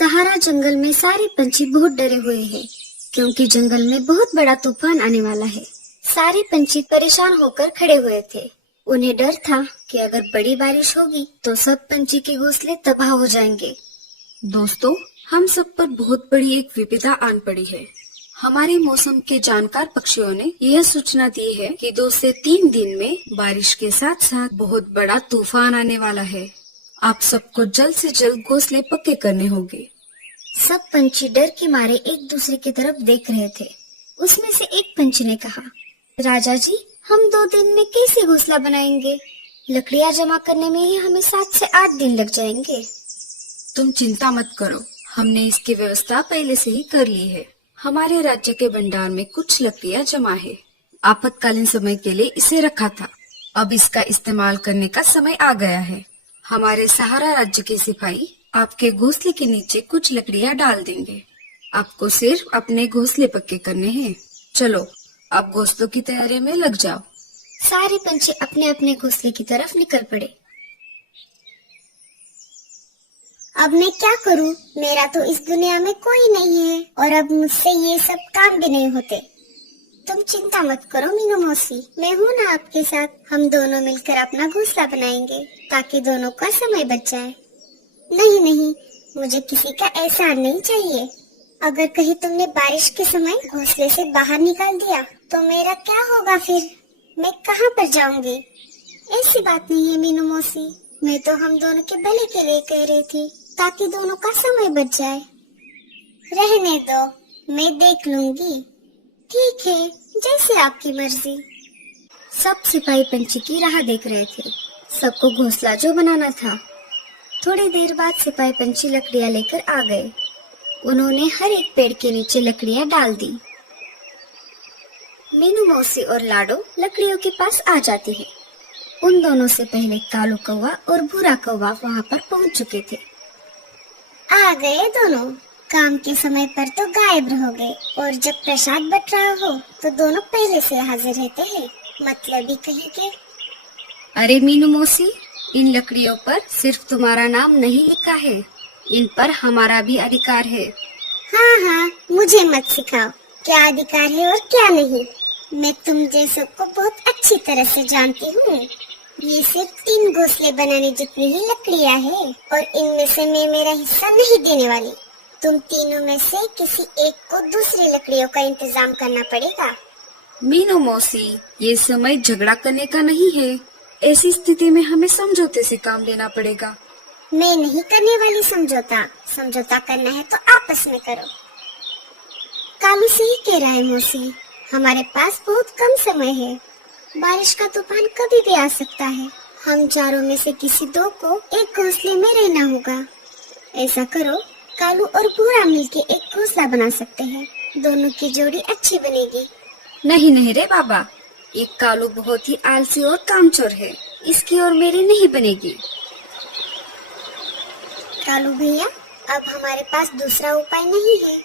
सहारा जंगल में सारे पंछी बहुत डरे हुए हैं क्योंकि जंगल में बहुत बड़ा तूफान आने वाला है। सारे पंछी परेशान होकर खड़े हुए थे। उन्हें डर था कि अगर बड़ी बारिश होगी तो सब पंछी के घोंसले तबाह हो जाएंगे। दोस्तों, हम सब पर बहुत बड़ी एक विपदा आन पड़ी है। हमारे मौसम के जानकार पक्षियों ने यह सूचना दी है कि 2 से 3 दिन में बारिश के साथ साथ बहुत बड़ा तूफान आने वाला है। आप सबको जल्द से जल्द घोंसले पक्के करने होंगे। सब पंछी डर के मारे एक दूसरे की तरफ देख रहे थे। उसमें से एक पंछी ने कहा, राजा जी, हम 2 दिन में कैसे घोंसला बनाएंगे? लकड़ियाँ जमा करने में ही हमें 7 से 8 दिन लग जाएंगे। तुम चिंता मत करो, हमने इसकी व्यवस्था पहले से ही कर ली है। हमारे राज्य के भंडार में कुछ लकड़ियाँ जमा है। आपातकालीन समय के लिए इसे रखा था। अब इसका इस्तेमाल करने का समय आ गया है। हमारे सहारा राज्य के सिपाही आपके घोंसले के नीचे कुछ लकड़ियाँ डाल देंगे। आपको सिर्फ अपने घोंसले पक्के करने हैं। चलो, अब घोंसलों की तैयारी में लग जाओ। सारे पंछी अपने अपने घोंसले की तरफ निकल पड़े। अब मैं क्या करूं? मेरा तो इस दुनिया में कोई नहीं है और अब मुझसे ये सब काम भी नहीं होते। तुम चिंता मत करो मीनू मौसी, मैं हूँ ना आपके साथ। हम दोनों मिलकर अपना घोंसला बनाएंगे ताकि दोनों का समय बच जाए। नहीं नहीं, मुझे किसी का एहसान नहीं चाहिए। अगर कहीं तुमने बारिश के समय घोंसले से बाहर निकाल दिया तो मेरा क्या होगा फिर? मैं कहाँ पर जाऊंगी? ऐसी बात नहीं है मीनू मौसी, मैं तो हम दोनों के भले के लिए कह रही थी ताकि दोनों का समय बच जाए। रहने दो, मैं देख लूंगी। ठीक है, जैसे आपकी मर्जी। सब सिपाही पंछी की राह देख रहे थे। सबको घोंसला जो बनाना था। थोड़ी देर बाद सिपाही पंछी लकड़ियाँ लेकर आ गए। उन्होंने हर एक पेड़ के नीचे लकड़ियाँ डाल दी। मीनू मौसी और लाडो लकड़ियों के पास आ जाती है। उन दोनों से पहले कालू कौवा और भूरा कौवा वहाँ पर पहुँच चुके थे। आ गए दोनों। काम के समय पर तो गायब रहोगे और जब प्रसाद बट रहा हो तो दोनों पहले से हाजिर रहते हैं। मतलब ही कहीं के। अरे मीनू मौसी, इन लकड़ियों पर सिर्फ तुम्हारा नाम नहीं लिखा है, इन पर हमारा भी अधिकार है। हाँ हाँ, मुझे मत सिखाओ क्या अधिकार है और क्या नहीं। मैं तुम जैसों को बहुत अच्छी तरह से जानती हूँ। ये सिर्फ 3 घोंसले बनाने जितनी ही लकड़ियाँ है और इनमें से मैं मेरा हिस्सा नहीं देने वाली। तुम तीनों में से किसी एक को दूसरी लकड़ियों का इंतजाम करना पड़ेगा। मीनू मौसी, ये समय झगड़ा करने का नहीं है। ऐसी स्थिति में हमें समझौते से काम लेना पड़ेगा। मैं नहीं करने वाली समझौता। समझौता करना है तो आपस में करो। कालू सही कह रहा है मौसी, हमारे पास बहुत कम समय है। बारिश का तूफान कभी भी आ सकता है। हम चारों में से किसी 2 को एक घोंसले में रहना होगा। ऐसा करो, कालू और भूरा मिलके एक घोंसला बना सकते हैं। दोनों की जोड़ी अच्छी बनेगी। नहीं नहीं रे बाबा, एक कालू बहुत ही आलसी और कामचोर है, इसकी और मेरी नहीं बनेगी। कालू भैया, अब हमारे पास दूसरा उपाय नहीं है।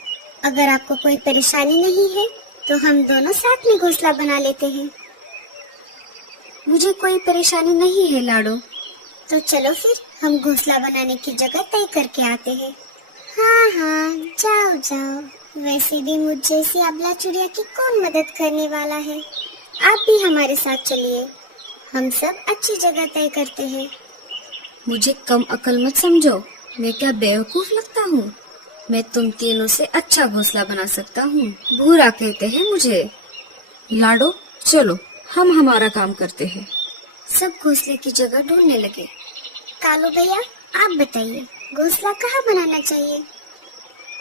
अगर आपको कोई परेशानी नहीं है तो हम दोनों साथ में घोंसला बना लेते हैं। मुझे कोई परेशानी नहीं है लाडो। तो चलो फिर हम घोंसला बनाने की जगह तय करके आते हैं। हाँ हाँ, जाओ जाओ। वैसे भी मुझ जैसी अबला चिड़िया की कौन मदद करने वाला है। आप भी हमारे साथ चलिए, हम सब अच्छी जगह तय करते हैं। मुझे कम अकल मत समझो, मैं क्या बेवकूफ लगता हूँ? मैं तुम तीनों से अच्छा घोंसला बना सकता हूँ। भूरा कहते हैं मुझे। लाडो, चलो हम हमारा काम करते हैं। सब घोंसले की जगह ढूंढने लगे। कालू भैया, आप बताइए घोंसला कहाँ बनाना चाहिए?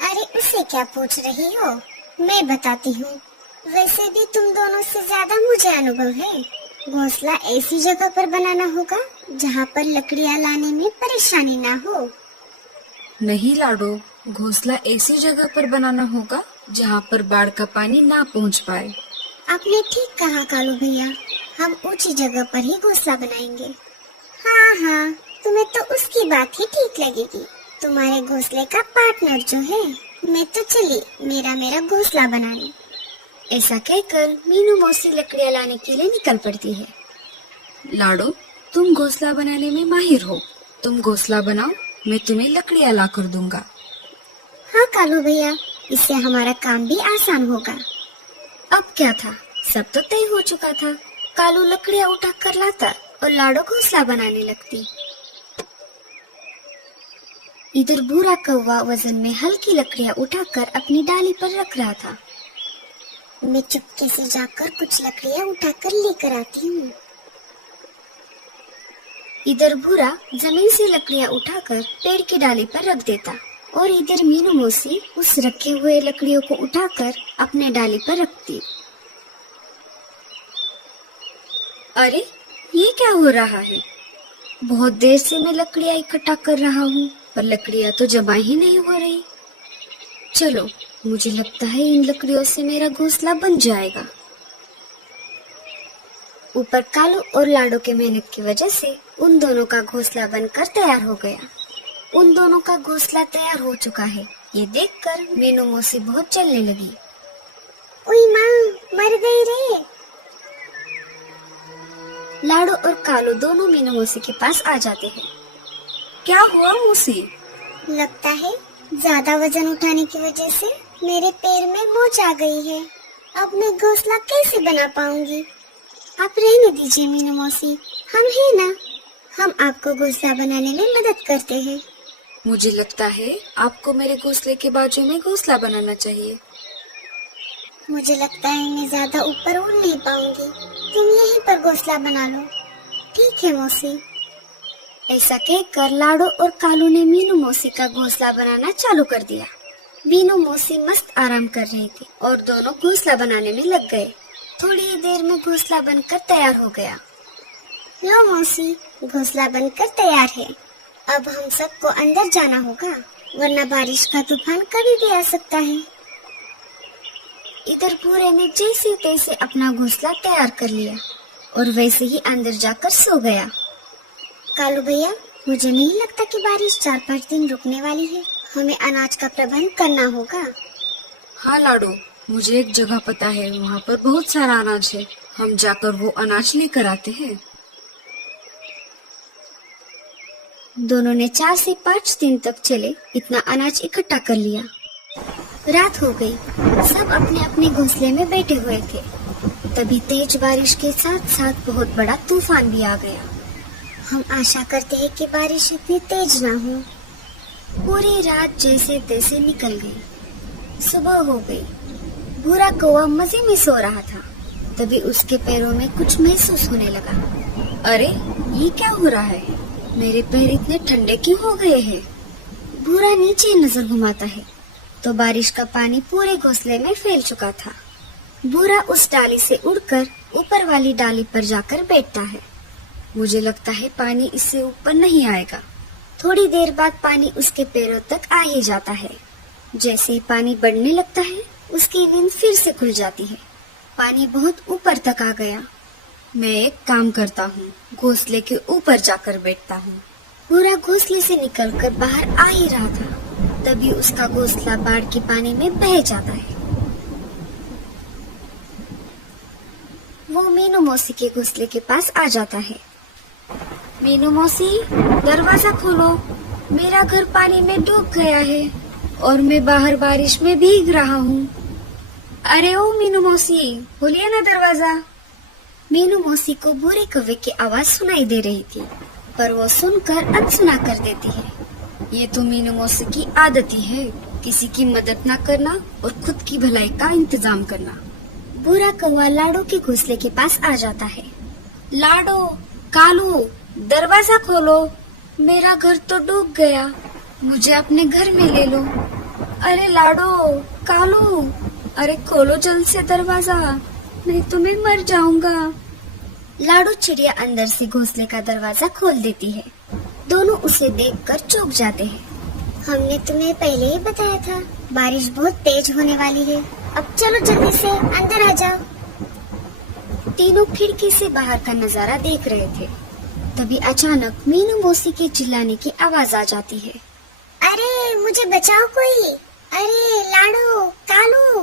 अरे उसे क्या पूछ रही हो, मैं बताती हूँ। वैसे भी तुम दोनों से ज्यादा मुझे अनुभव है। घोंसला ऐसी जगह पर बनाना होगा जहाँ पर लकड़ियाँ लाने में परेशानी ना हो। नहीं लाडो, घोंसला ऐसी जगह पर बनाना होगा जहाँ पर बाढ़ का पानी ना पहुँच पाए। आपने ठीक कहा कालू भैया, हम ऊंची जगह पर ही घोंसला बनाएंगे। हाँ हाँ, तुम्हें तो उसकी बात ही ठीक लगेगी। तुम्हारे घोंसले का पार्टनर जो है, मैं तो चली मेरा घोंसला बनाने। ऐसा कहकर मीनू मौसी लकड़ियाँ लाने के लिए निकल पड़ती है। लाडो, तुम घोंसला बनाने में माहिर हो, तुम घोंसला बनाओ, मैं तुम्हें लकड़ियाँ ला कर दूंगा। हाँ कालू भैया, इससे हमारा काम भी आसान होगा। अब क्या था, सब तो तय हो चुका था। कालू लकड़ियाँ उठा कर लाता और लाडो घोंसला बनाने लगती। इधर भूरा कौवा वजन में हल्की लकड़ियाँ उठाकर अपनी डाली पर रख रहा था। मैं चुपके से जाकर कुछ लकड़ियाँ उठाकर लेकर आती हूँ। इधर भूरा जमीन से लकड़ियाँ उठाकर पेड़ की डाली पर रख देता और इधर मीनू मौसी उस रखे हुए लकड़ियों को उठाकर अपने डाली पर रखती। अरे, ये क्या हो रहा है? बहुत देर से मैं लकड़ियाँ इकट्ठा कर रहा हूँ, पर लकड़ियाँ तो जमा ही नहीं हो रही। चलो, मुझे लगता है इन लकड़ियों से मेरा घोंसला बन जाएगा। ऊपर कालू और लाडो के मेहनत की वजह से उन दोनों का घोंसला बनकर तैयार हो गया। उन दोनों का घोंसला तैयार हो चुका है, ये देखकर मीनू मौसी बहुत चलने लगी। ओई माँ, मर गई रे। लाडो और कालू दोनों मीनू मौसी के पास आ जाते हैं। क्या हुआ मौसी? लगता है ज्यादा वजन उठाने की वजह से मेरे पैर में मोच आ गई है। अब मैं घोंसला कैसे बना पाऊंगी? आप रहने दीजिए मीनू मौसी, हम हैं ना, हम आपको घोंसला बनाने में मदद करते हैं। मुझे लगता है आपको मेरे घोंसले के बाजू में घोंसला बनाना चाहिए। मुझे लगता है मैं ज्यादा ऊपर उड़ नहीं पाऊंगी, तुम यहीं पर घोंसला बना लो। ठीक है मौसी। ऐसा कहकर लाडो और कालू ने मीनू मौसी का घोंसला बनाना चालू कर दिया। मीनू मौसी मस्त आराम कर रही थी और दोनों घोंसला बनाने में लग गए। थोड़ी ही देर में घोंसला बनकर तैयार हो गया। लो मौसी, घोंसला बनकर तैयार है। अब हम सबको अंदर जाना होगा, वरना बारिश का तूफान कभी भी आ सकता है। इधर भूरे ने जैसे तैसे अपना घोंसला तैयार कर लिया और वैसे ही अंदर जाकर सो गया। कालू भैया, मुझे नहीं लगता कि बारिश 4-5 दिन रुकने वाली है। हमें अनाज का प्रबंध करना होगा। हाँ लाडो, मुझे एक जगह पता है, वहाँ पर बहुत सारा अनाज है। हम जाकर वो अनाज लेकर आते हैं। दोनों ने 4 से 5 दिन तक चले इतना अनाज इकट्ठा कर लिया। रात हो गई, सब अपने अपने घोंसले में बैठे हुए थे। तभी तेज बारिश के साथ साथ बहुत बड़ा तूफान भी आ गया। हम आशा करते हैं कि बारिश इतनी तेज ना हो। पूरी रात जैसे तैसे निकल गई। सुबह हो गई। भूरा कौवा मजे में सो रहा था। तभी उसके पैरों में कुछ महसूस होने लगा। अरे, ये क्या हो रहा है? मेरे पैर इतने ठंडे क्यों हो गए हैं? भूरा नीचे नजर घुमाता है तो बारिश का पानी पूरे घोंसले में फैल चुका था। भूरा उस डाली से उड़कर ऊपर वाली डाली पर जाकर बैठता है। मुझे लगता है पानी इससे ऊपर नहीं आएगा। थोड़ी देर बाद पानी उसके पैरों तक आ ही जाता है। जैसे ही पानी बढ़ने लगता है, उसकी नींद फिर से खुल जाती है। पानी बहुत ऊपर तक आ गया। मैं एक काम करता हूँ, घोंसले के ऊपर जाकर बैठता हूँ। भूरा घोंसले से निकलकर बाहर आ ही रहा था, तभी उसका घोंसला बाढ़ के पानी में बह जाता है। वो मीनू मौसी के घोंसले के पास आ जाता है। मीनू मौसी, दरवाजा खोलो, मेरा घर पानी में डूब गया है और मैं बाहर बारिश में भीग रहा हूँ। अरे ओ मीनू मौसी, खोलिए ना दरवाजा। मीनू मौसी को भूरे कौवे की आवाज सुनाई दे रही थी, पर वो सुनकर अनसुना कर देती है। ये तो मीनू मौसी की आदत ही है, किसी की मदद न करना और खुद की भलाई का इंतजाम करना। भूरा कौवा लाडो के घोंसले के पास आ जाता है। लाडो, कालू, दरवाजा खोलो, मेरा घर तो डूब गया, मुझे अपने घर में ले लो। अरे लाडो, कालू, अरे खोलो जल्द से दरवाजा, नहीं तो मैं मर जाऊंगा। लाडो चिड़िया अंदर से घोंसले का दरवाजा खोल देती है। दोनों उसे देखकर चौंक जाते हैं। हमने तुम्हें पहले ही बताया था, बारिश बहुत तेज होने वाली है। अब चलो जल्दी से अंदर आ जाओ। तीनों खिड़की से बाहर का नजारा देख रहे थे। तभी अचानक मीनू मौसी के चिल्लाने की आवाज आ जाती है। अरे मुझे बचाओ कोई! अरे लाडो, कालू,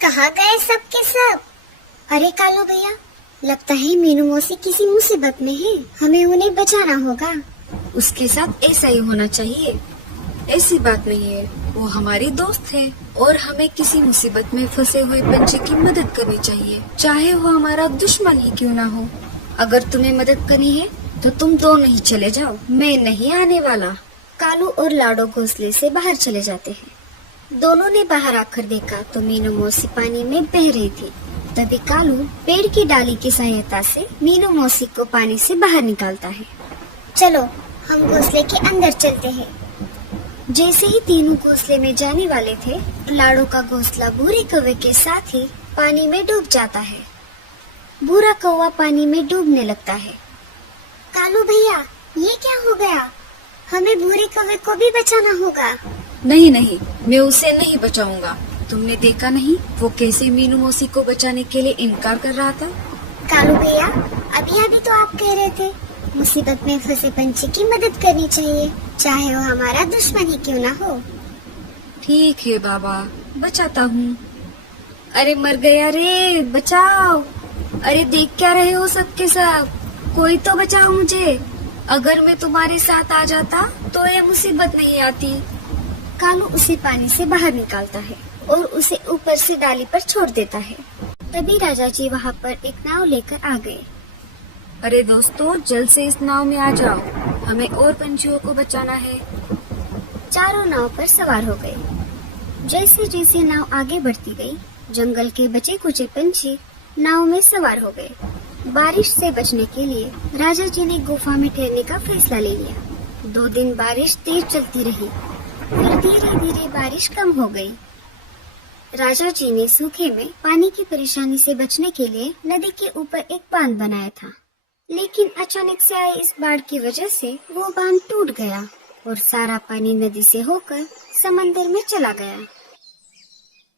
कहाँ गए सब के सब? अरे कालू भैया, लगता है मीनू मौसी किसी मुसीबत में है, हमें उन्हें बचाना होगा। उसके साथ ऐसा ही होना चाहिए। ऐसी बात नहीं है, वो हमारी दोस्त है और हमें किसी मुसीबत में फंसे हुए पंछी की मदद करनी चाहिए, चाहे वो हमारा दुश्मन ही क्यों ना हो। अगर तुम्हें मदद करनी है तो तुम दोनों ही चले जाओ, मैं नहीं आने वाला। कालू और लाडो घोंसले से बाहर चले जाते हैं। दोनों ने बाहर आकर देखा तो मीनू मौसी पानी में बह रही थी। तभी कालू पेड़ की डाली की सहायता से मीनू मौसी को पानी से बाहर निकालता है। चलो हम घोंसले के अंदर चलते हैं। जैसे ही तीनों घोंसले में जाने वाले थे, लाडो का घोंसला भूरे कौवे के साथ ही पानी में डूब जाता है। भूरा कौवा पानी में डूबने लगता है। कालू भैया, ये क्या हो गया? हमें भूरे कौवे को भी बचाना होगा। नहीं नहीं, मैं उसे नहीं बचाऊंगा। तुमने देखा नहीं वो कैसे मीनू मौसी को बचाने के लिए इनकार कर रहा था। कालू भैया, अभी तो आप कह रहे थे मुसीबत में फंसे पंछी की मदद करनी चाहिए, चाहे वो हमारा दुश्मन ही क्यों ना हो। ठीक है बाबा, बचाता हूँ। अरे मर गया रे, बचाओ। अरे देख क्या रहे हो सबके सब, कोई तो बचाओ मुझे। अगर मैं तुम्हारे साथ आ जाता तो ये मुसीबत नहीं आती। कालू उसे पानी से बाहर निकालता है और उसे ऊपर से डाली पर छोड़ देता है। तभी राजा जी वहाँ पर एक नाव लेकर आ गए। अरे दोस्तों, जल्द से इस नाव में आ जाओ, हमें और पंछियों को बचाना है। चारों नाव पर सवार हो गए। जैसे जैसे नाव आगे बढ़ती गई, जंगल के बचे कुचे पंछी नाव में सवार हो गए। बारिश से बचने के लिए राजा जी ने गुफा में ठहरने का फैसला ले लिया। 2 दिन बारिश तेज चलती रही, फिर धीरे धीरे बारिश कम हो गई। राजा जी ने सूखे में पानी की परेशानी से बचने के लिए नदी के ऊपर एक बांध बनाया था, लेकिन अचानक से आए इस बाढ़ की वजह से वो बांध टूट गया और सारा पानी नदी से होकर समंदर में चला गया।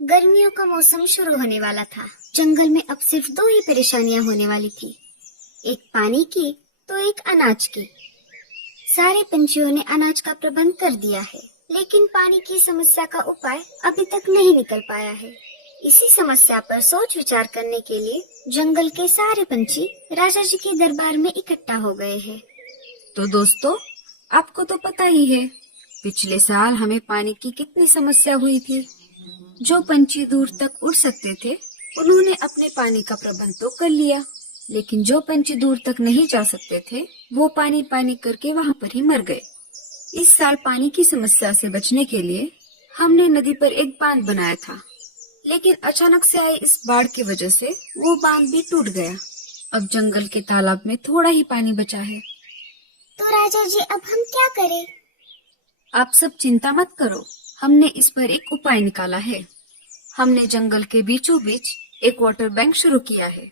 गर्मियों का मौसम शुरू होने वाला था। जंगल में अब सिर्फ 2 ही परेशानियां होने वाली थी, एक पानी की तो एक अनाज की। सारे पंछियों ने अनाज का प्रबंध कर दिया है, लेकिन पानी की समस्या का उपाय अभी तक नहीं निकल पाया है। इसी समस्या पर सोच विचार करने के लिए जंगल के सारे पंछी राजा जी के दरबार में इकट्ठा हो गए हैं। तो दोस्तों, आपको तो पता ही है पिछले साल हमें पानी की कितनी समस्या हुई थी। जो पंछी दूर तक उड़ सकते थे उन्होंने अपने पानी का प्रबंध तो कर लिया, लेकिन जो पंछी दूर तक नहीं जा सकते थे वो पानी पानी करके वहाँ पर ही मर गए। इस साल पानी की समस्या से बचने के लिए हमने नदी पर एक बांध बनाया था, लेकिन अचानक से आए इस बाढ़ की वजह से वो बांध भी टूट गया। अब जंगल के तालाब में थोड़ा ही पानी बचा है। तो राजा जी, अब हम क्या करें? आप सब चिंता मत करो, हमने इस पर एक उपाय निकाला है। हमने जंगल के बीचों बीच एक वाटर बैंक शुरू किया है।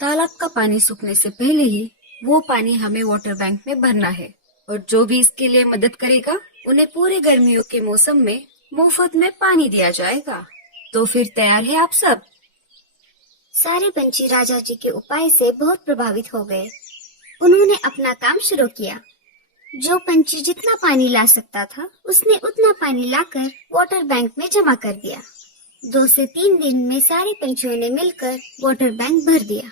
तालाब का पानी सूखने से पहले ही वो पानी हमें वाटर बैंक में भरना है, और जो भी इसके लिए मदद करेगा उन्हें पूरे गर्मियों के मौसम में मुफ्त में पानी दिया जाएगा। तो फिर तैयार है आप सब? सारे पंछी राजा जी के उपाय से बहुत प्रभावित हो गए। उन्होंने अपना काम शुरू किया। जो पंछी जितना पानी ला सकता था उसने उतना पानी लाकर वाटर बैंक में जमा कर दिया। 2 से 3 दिन में सारे पंछियों ने मिलकर वाटर बैंक भर दिया।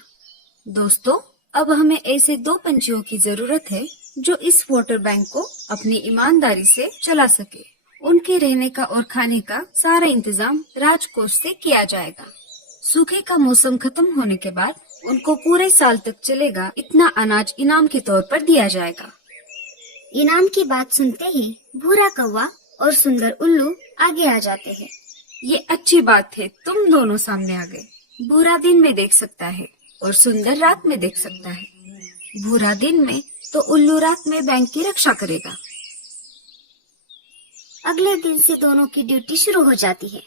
दोस्तों, अब हमें ऐसे 2 पंछियों की जरूरत है जो इस वाटर बैंक को अपनी ईमानदारी से चला सके। उनके रहने का और खाने का सारा इंतजाम राजकोष से किया जाएगा। सूखे का मौसम खत्म होने के बाद उनको पूरे साल तक चलेगा इतना अनाज इनाम के तौर पर दिया जाएगा। इनाम की बात सुनते ही भूरा कौवा और सुंदर उल्लू आगे आ जाते हैं। ये अच्छी बात है, तुम दोनों सामने आ गए। भूरा दिन में देख सकता है और सुंदर रात में देख सकता है। भूरा दिन में तो उल्लू रात में बैंक की रक्षा करेगा। अगले दिन से दोनों की ड्यूटी शुरू हो जाती है।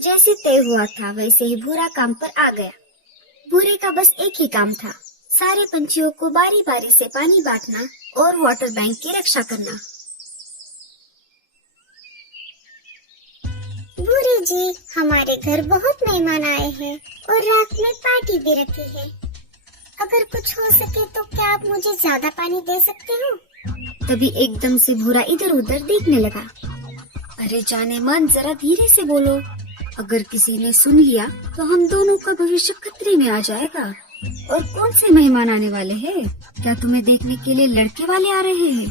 जैसे तय हुआ था वैसे ही भूरा काम पर आ गया। भूरे का बस एक ही काम था, सारे पंछियों को बारी बारी से पानी बांटना और वाटर बैंक की रक्षा करना। भूरे जी, हमारे घर बहुत मेहमान आए हैं और रात में पार्टी भी रखी है। अगर कुछ हो सके तो क्या आप मुझे ज्यादा पानी दे सकते हो? तभी एकदम से भूरा इधर उधर देखने लगा। अरे जाने मन, जरा धीरे से बोलो, अगर किसी ने सुन लिया तो हम दोनों का भविष्य खतरे में आ जाएगा। और कौन से मेहमान आने वाले हैं? क्या तुम्हें देखने के लिए लड़के वाले आ रहे हैं?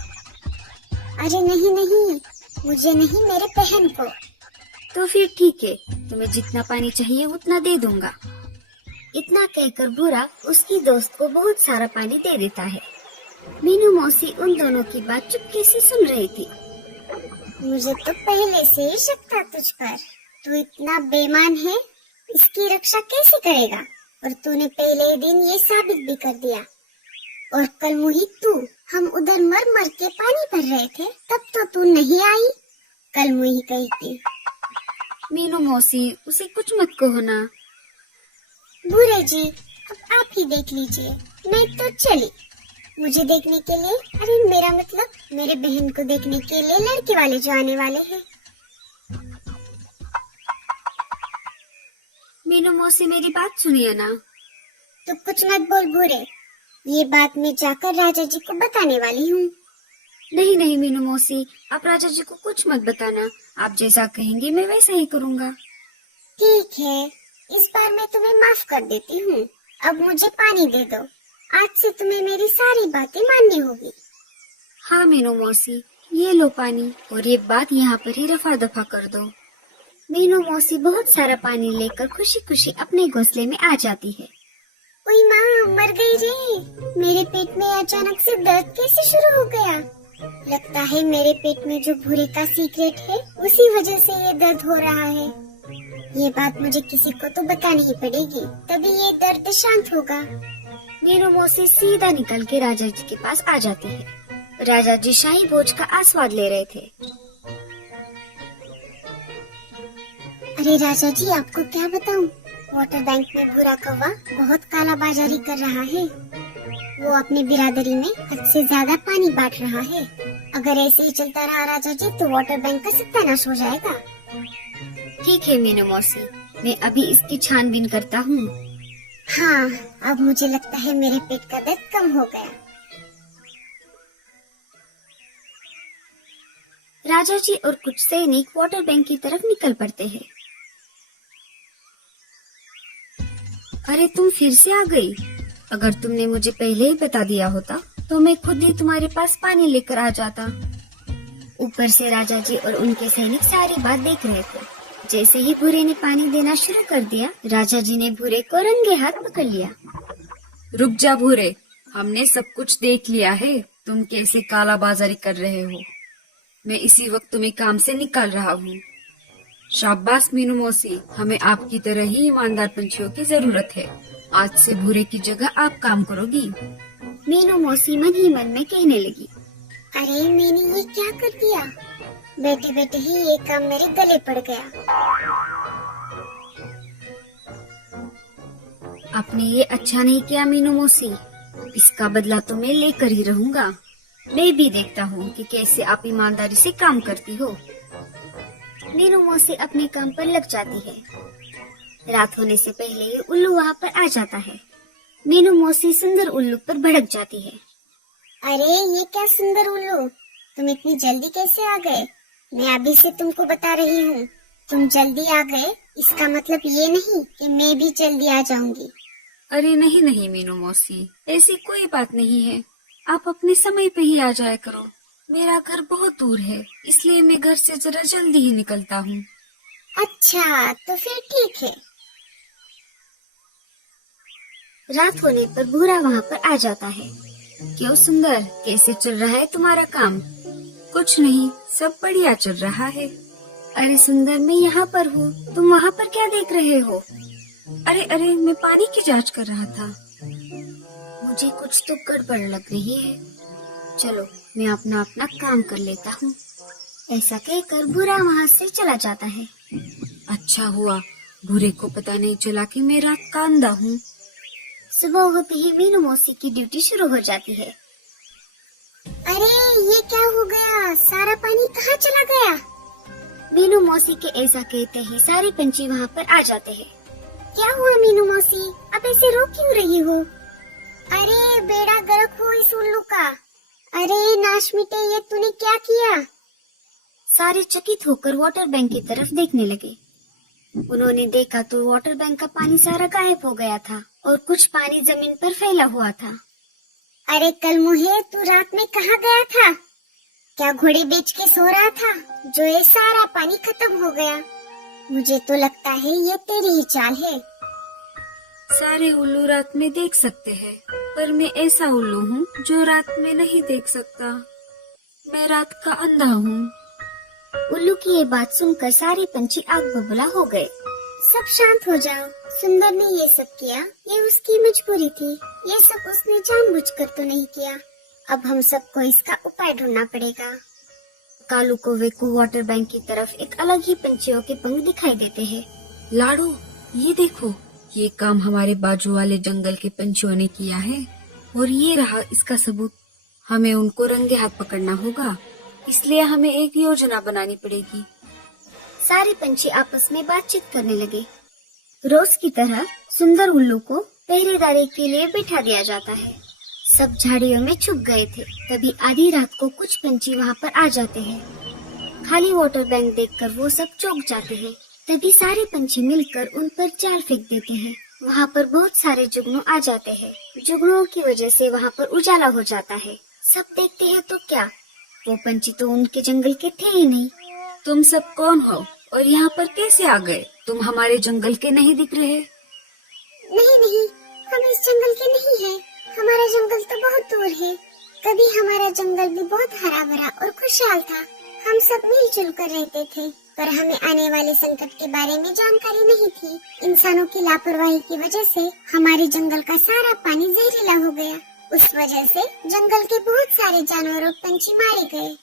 अरे नहीं नहीं, मुझे नहीं, मेरे बहन को। तो फिर ठीक है, तुम्हें जितना पानी चाहिए उतना दे दूंगा। इतना कहकर भूरा उसकी दोस्त को बहुत सारा पानी दे देता है। मीनू मौसी उन दोनों की बात चुपके से सुन रही थी। मुझे तो पहले से ही शक था तुझ पर। तू इतना बेईमान है, इसकी रक्षा कैसे करेगा? और तूने पहले दिन ये साबित भी कर दिया। और कल मोहित तू, हम उधर मर मर के पानी भर रहे थे, तब तो तू नहीं आई। कल मोही कही थी। मीनू मौसी, उसे कुछ मत कहो ना। भूरे जी, अब आप ही देख लीजिए, मैं तो चली। मुझे देखने के लिए, अरे मेरा मतलब मेरे बहन को देखने के लिए लड़के वाले जो आने वाले हैं। मीनू मौसी, मेरी बात सुनिए ना। तो कुछ मत बोल भूरे, ये बात मैं जाकर राजा जी को बताने वाली हूँ। नहीं नहीं मीनू मौसी, आप राजा जी को कुछ मत बताना। आप जैसा कहेंगे मैं वैसा ही करूँगा। ठीक है, इस बार मैं तुम्हें माफ कर देती हूँ। अब मुझे पानी दे दो। आज से तुम्हें मेरी सारी बातें माननी होगी। हाँ मीनू मौसी, ये लो पानी, और ये बात यहाँ पर ही रफा दफा कर दो। मीनू मौसी बहुत सारा पानी लेकर खुशी खुशी अपने घोंसले में आ जाती है। ओई माँ, मर गई रे। मेरे पेट में अचानक से दर्द कैसे शुरू हो गया? लगता है मेरे पेट में जो भूरे का सीक्रेट है, उसी वजह से ये दर्द हो रहा है। ये बात मुझे किसी को तो बतानी ही पड़ेगी, तभी ये दर्द शांत होगा। मीनू मौसी सीधा निकल के राजा जी के पास आ जाती है। राजा जी शाही भोज का आस्वाद ले रहे थे। अरे राजा जी, आपको क्या बताऊं? वाटर बैंक में भूरा कौवा बहुत काला बाजारी कर रहा है। वो अपनी बिरादरी में हद से ज्यादा पानी बांट रहा है। अगर ऐसे ही चलता रहा राजा जी, तो वाटर बैंक का सत्यानाश हो जाएगा। ठीक है मीनू मौसी, मैं अभी इसकी छानबीन करता हूँ। हाँ, अब मुझे लगता है मेरे पेट का दर्द कम हो गया। राजा जी और कुछ सैनिक वाटर बैंक की तरफ निकल पड़ते हैं। अरे तुम फिर से आ गई। अगर तुमने मुझे पहले ही बता दिया होता तो मैं खुद ही तुम्हारे पास पानी लेकर आ जाता। ऊपर से राजा जी और उनके सैनिक सारी बात देख रहे थे। जैसे ही भूरे ने पानी देना शुरू कर दिया, राजा जी ने भूरे को रंगे हाथ पकड़ लिया। रुक जा भूरे, हमने सब कुछ देख लिया है। तुम कैसे काला बाजारी कर रहे हो। मैं इसी वक्त तुम्हें काम से निकाल रहा हूँ। शाबाश मीनू मौसी, हमें आपकी तरह ही ईमानदार पंछियों की जरूरत है। आज से भूरे की जगह आप काम करोगी। मीनू मौसी मन ही मन में कहने लगी, अरे मैंने ये क्या कर दिया? बैठे बैठे ही ये काम मेरे गले पड़ गया। आपने ये अच्छा नहीं किया मीनू मौसी, इसका बदला तो मैं लेकर ही रहूंगा। मैं भी देखता हूँ कि कैसे आप ईमानदारी से काम करती हो। मीनू मौसी अपने काम पर लग जाती है। रात होने से पहले ही उल्लू वहाँ पर आ जाता है। मीनू मौसी सुंदर उल्लू पर भड़क जाती है। अरे ये क्या सुंदर उल्लू, तुम इतनी जल्दी कैसे आ गए? मैं अभी से तुमको बता रही हूँ, तुम जल्दी आ गए इसका मतलब ये नहीं कि मैं भी जल्दी आ जाऊंगी। अरे नहीं नहीं मीनू मौसी, ऐसी कोई बात नहीं है। आप अपने समय पे ही आ जाया करो। मेरा घर बहुत दूर है, इसलिए मैं घर से जरा जल्दी ही निकलता हूँ। अच्छा, तो फिर ठीक है। रात होने पर भूरा वहाँ पर आ जाता है। क्यों सुंदर, कैसे चल रहा है तुम्हारा काम? कुछ नहीं, सब बढ़िया चल रहा है। अरे सुंदर, मैं यहाँ पर हूँ, तुम वहाँ पर क्या देख रहे हो? अरे अरे, मैं पानी की जांच कर रहा था। मुझे कुछ तो गड़बड़ लग रही है। चलो मैं अपना अपना काम कर लेता हूँ। ऐसा कहकर भूरा वहाँ से चला जाता है। अच्छा हुआ भूरे को पता नहीं चला कि मैं रात का अंधा हूँ। सुबह होते ही मीनू मौसी की ड्यूटी शुरू हो जाती है। अरे ये क्या हो गया? सारा पानी कहाँ चला गया? मीनू मौसी के ऐसा कहते ही सारे पंछी वहाँ पर आ जाते हैं। क्या हुआ मीनू मौसी, अब ऐसे रो क्यों रही हो? अरे बेड़ा गर्क हो इस उल्लू का। अरे नाश मिटे, ये तूने क्या किया? सारे चकित होकर वाटर बैंक की तरफ देखने लगे। उन्होंने देखा तो वाटर बैंक का पानी सारा गायब हो गया था और कुछ पानी जमीन पर फैला हुआ था। अरे कल मुहे, तू रात में कहाँ गया था? क्या घोड़े बेच के सो रहा था जो ये सारा पानी खत्म हो गया? मुझे तो लगता है ये तेरी ही चाल है। सारे उल्लू रात में देख सकते हैं, पर मैं ऐसा उल्लू हूँ जो रात में नहीं देख सकता। मैं रात का अंधा हूँ। उल्लू की ये बात सुनकर सारे पंछी आग बबूला हो गए। सब शांत हो जाओ, सुंदर ने ये सब किया, ये उसकी मजबूरी थी। ये सब उसने जानबूझकर तो नहीं किया। अब हम सबको इसका उपाय ढूंढना पड़ेगा। कालू कौवे को वाटर बैंक की तरफ एक अलग ही पंछियों के पंख दिखाई देते हैं। लाडो, ये देखो, ये काम हमारे बाजू वाले जंगल के पंछियों ने किया है और ये रहा इसका सबूत। हमें उनको रंगे हाथ पकड़ना होगा, इसलिए हमें एक योजना बनानी पड़ेगी। सारे पंछी आपस में बातचीत करने लगे। रोज की तरह सुंदर उल्लू को पहरेदारी के लिए बिठा दिया जाता है। सब झाड़ियों में छुप गए थे। तभी आधी रात को कुछ पंछी वहाँ पर आ जाते हैं। खाली वाटर बैंक देखकर वो सब चौंक जाते हैं। तभी सारे पंछी मिलकर उन पर जाल फेंक देते हैं। वहाँ पर बहुत सारे जुगनू आ जाते हैं। जुगनुओं की वजह से वहाँ पर उजाला हो जाता है। सब देखते हैं तो क्या, वो पंछी तो उनके जंगल के थे ही नहीं। तुम सब कौन हो और यहाँ पर कैसे आ गए? तुम हमारे जंगल के नहीं दिख रहे। नहीं, हम इस जंगल के नहीं हैं। हमारा जंगल तो बहुत दूर है। कभी हमारा जंगल भी बहुत हरा भरा और खुशहाल था। हम सब मिलजुल कर रहते थे, पर हमें आने वाले संकट के बारे में जानकारी नहीं थी। इंसानों की लापरवाही की वजह से हमारे जंगल का सारा पानी जहरीला हो गया। उस वजह से जंगल के बहुत सारे जानवर और पंछी मारे गए।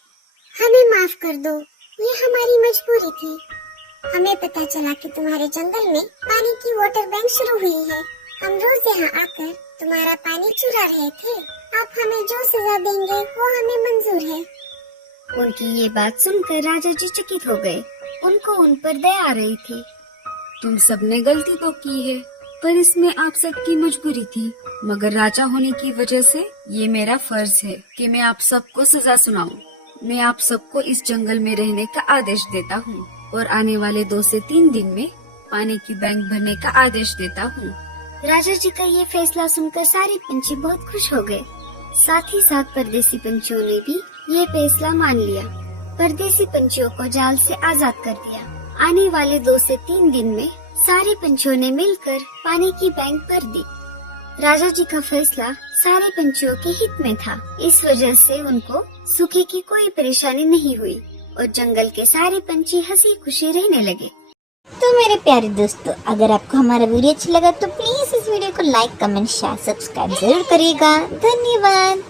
हमें माफ कर दो, ये हमारी मजबूरी थी। हमें पता चला कि तुम्हारे जंगल में पानी की वाटर बैंक शुरू हुई है। हम रोज यहाँ आकर तुम्हारा पानी चुरा रहे थे। आप हमें जो सजा देंगे वो हमें मंजूर है। उनकी ये बात सुनकर राजा जी चकित हो गए। उनको उन पर दया आ रही थी। तुम सबने गलती तो की है, पर इसमें आप सबकी मजबूरी थी। मगर राजा होने की वजह से ये मेरा फर्ज है कि मैं आप सबको सजा सुनाऊं। मैं आप सबको इस जंगल में रहने का आदेश देता हूँ और आने वाले 2 से 3 दिन में पानी की बैंक भरने का आदेश देता हूँ। राजा जी का ये फैसला सुनकर सारे पंछी बहुत खुश हो गए। साथ ही साथ परदेसी पंछियों ने भी ये फैसला मान लिया। परदेसी पंछियों को जाल से आजाद कर दिया। आने वाले 2 से 3 दिन में सारे पंछियों ने मिलकर पानी की बैंक भर दी। राजा जी का फैसला सारे पंछियों के हित में था। इस वजह से उनको सूखे की कोई परेशानी नहीं हुई और जंगल के सारे पंछी हंसी खुशी रहने लगे। तो मेरे प्यारे दोस्तों, अगर आपको हमारा वीडियो अच्छा लगा तो प्लीज इस वीडियो को लाइक, कमेंट, शेयर, सब्सक्राइब जरूर करिएगा। धन्यवाद।